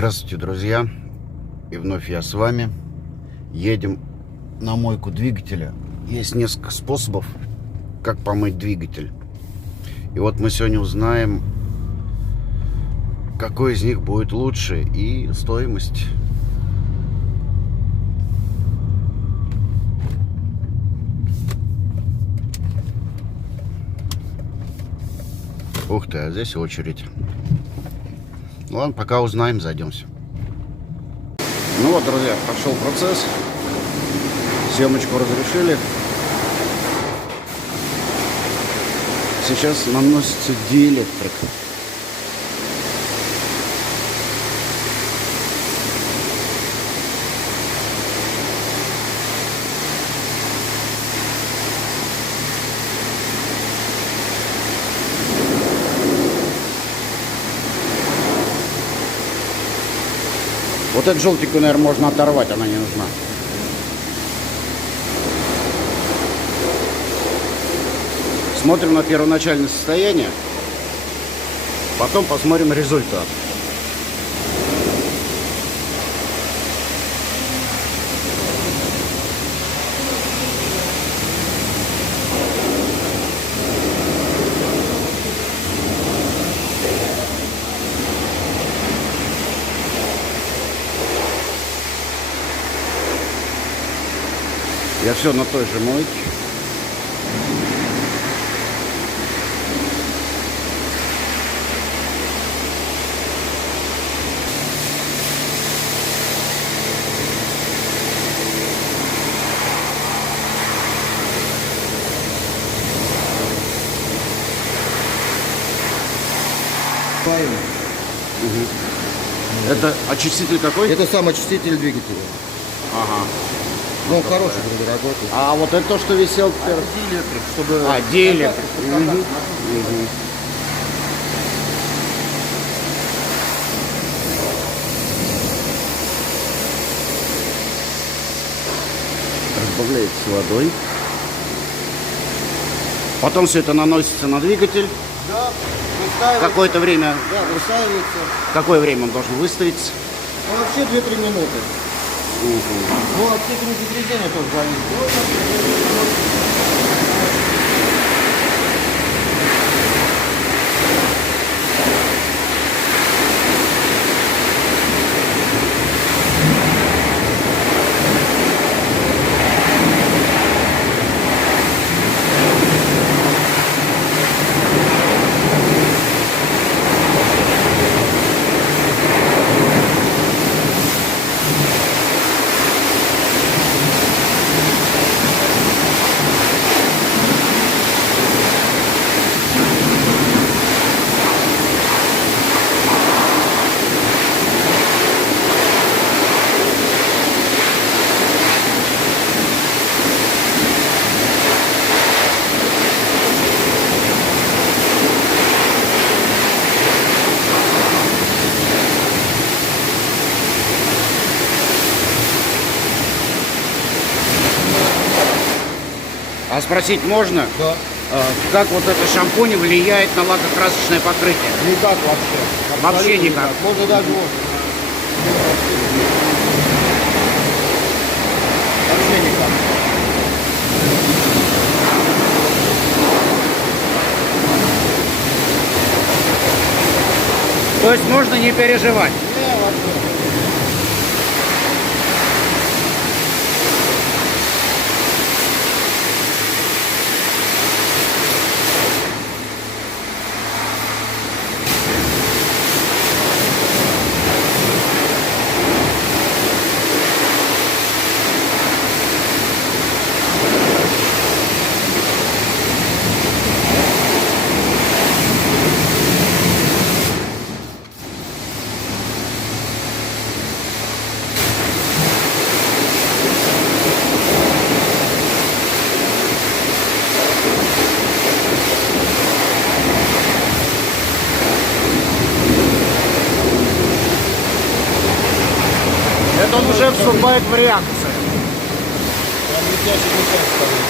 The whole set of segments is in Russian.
Здравствуйте, друзья! И вновь я с вами. Едем на мойку двигателя. Есть несколько способов, как помыть двигатель. И вот мы сегодня узнаем, какой из них будет лучше и стоимость. Ух ты, а здесь очередь. Ну ладно, пока узнаем, зайдемся. Ну вот, друзья, прошел процесс. Съемочку разрешили. Сейчас наносится диэлектрик. Вот эту желтенькую, наверное, можно оторвать, она не нужна. Смотрим на первоначальное состояние, потом посмотрим результат. Я все на той же мойке. Угу. Это очиститель какой? Это сам очиститель двигателя. Ага. Ну, он хороший, дорогой. А вот это то, что висел... Диэлектрик, чтобы... диэлектрик. Разбавляется водой. Потом все это наносится на двигатель. Да, выстаивается. Какое-то время... Да, выстаивается. Какое время он должен выставиться? Ну, вообще 2-3 минуты. Ну, от степени загрязнения тоже зависит. А спросить можно? Да. Как вот это шампунь влияет на лакокрасочное покрытие? Никак вообще. Вообще никак. Можно даже вот. Вообще никак. То есть можно не переживать. Не, вообще. Это он уже вступает в реакцию. Прям летящий мешок стоит.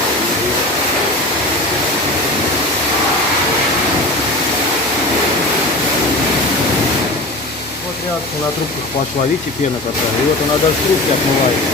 Вот реакция на трубках пошла, видите, пена какая. И вот она даже трубки отмывается.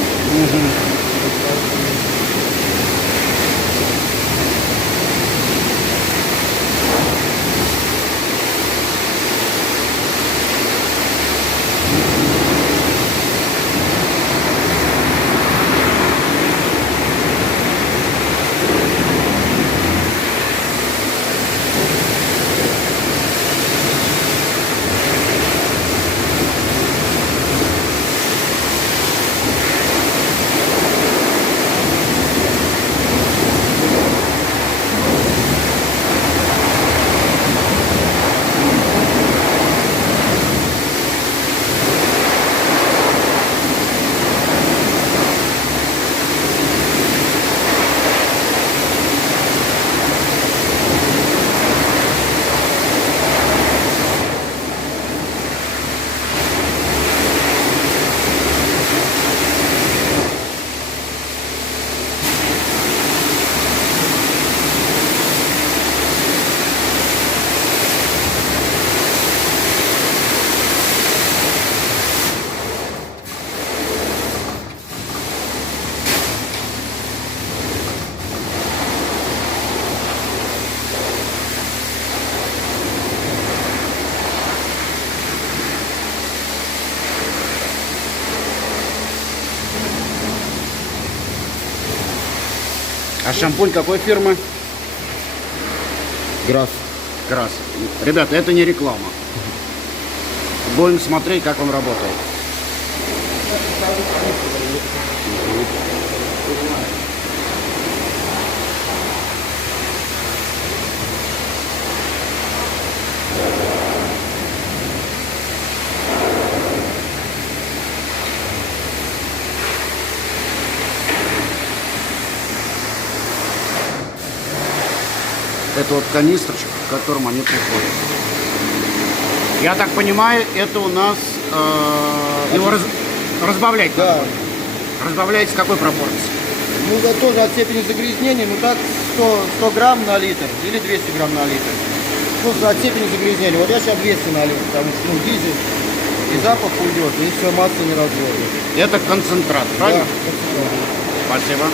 А шампунь какой фирмы? Граф. Крас. Ребята, это не реклама. Будем смотреть, как он работает. Это вот канистрочек, в котором они приходят. Я так понимаю, это у нас его разбавлять Да. надо. Разбавляется в какой пропорции? Ну, да, тоже от степени загрязнения, ну так 100 грамм на литр или 200 грамм на литр. Просто от степени загрязнения. Вот я сейчас 200 налил, потому что ну, дизель и запах уйдет, и все, масса не разводит. Это концентрат, правильно? Да, концентрат. Спасибо.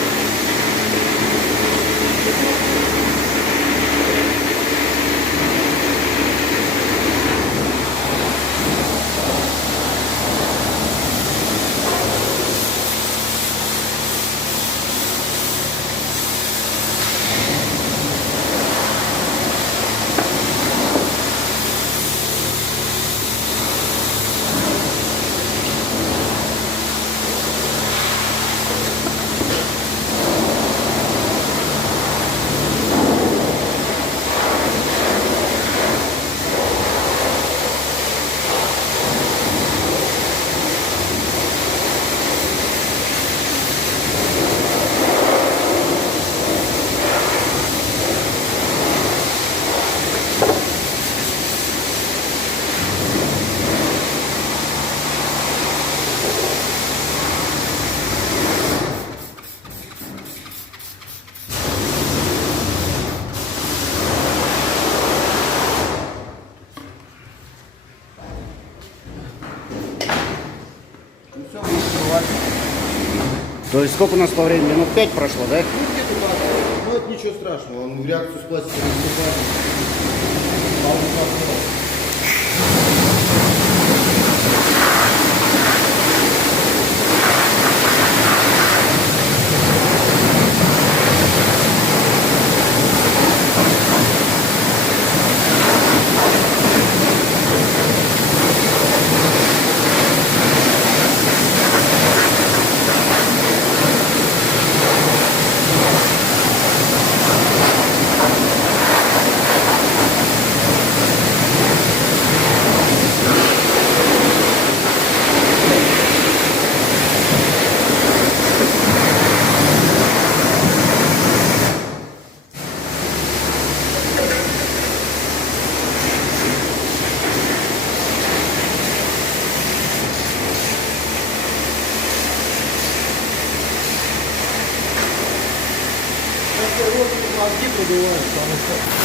Ну, все, будет смывать. То есть сколько у нас по времени? Минут 5 прошло, да? Ну, где-то так. Ну, это ничего страшного, он в реакцию с пластиком не вступает. А он так, мозги пробивают, потому что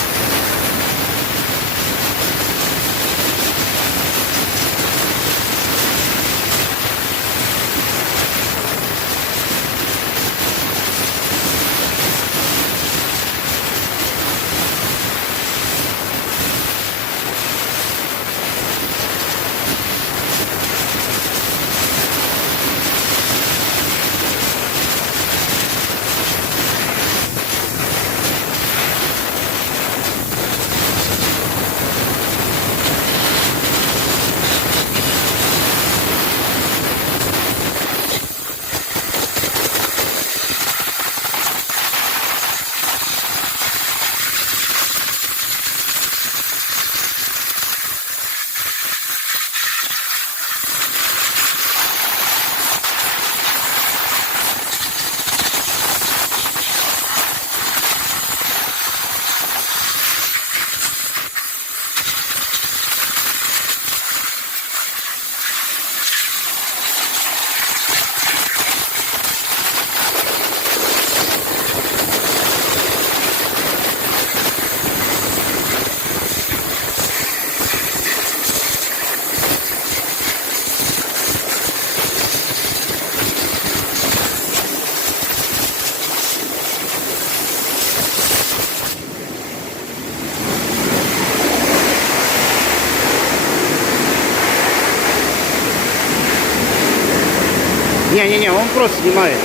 Не-не-не, он просто снимается.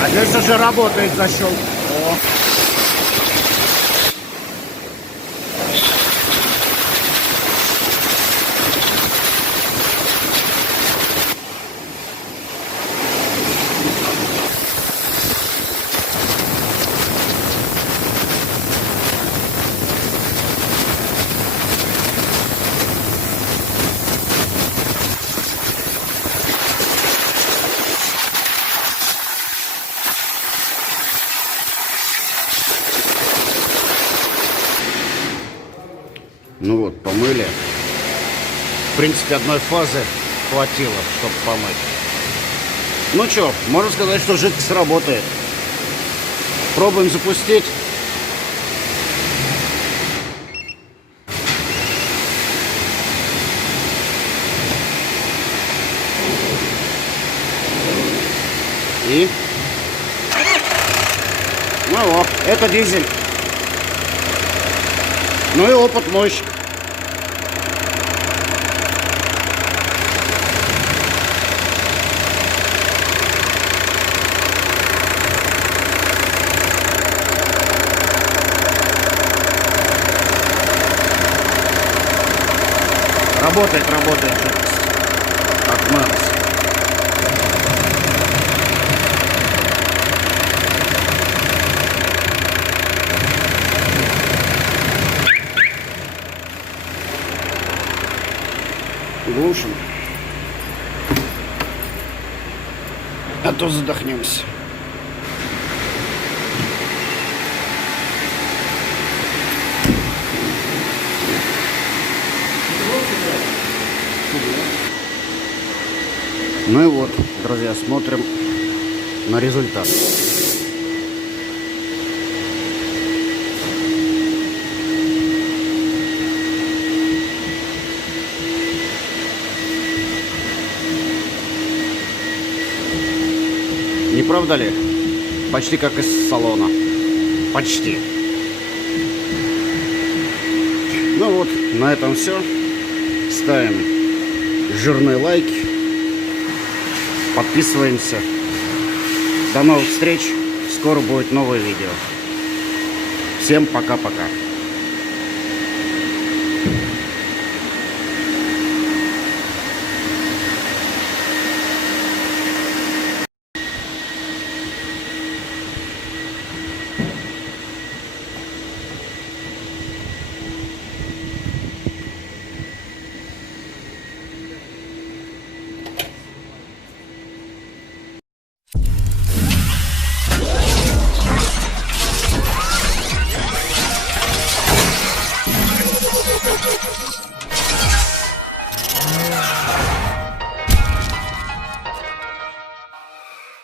А здесь уже работает защелк. О. Ну вот, помыли. В принципе, одной фазы хватило, чтобы помыть. Ну что, можно сказать, что жидкость работает. Пробуем запустить. И? Ну вот, это дизель. Ну и опыт мощь. Работает жидкость. Отмылась. Глушим. А то задохнемся. Ну и вот, друзья, смотрим на результат. Не правда ли? Почти как из салона. Почти. Ну вот, на этом все. Ставим жирные лайки. Подписываемся. До новых встреч. Скоро будет новое видео. Всем пока-пока.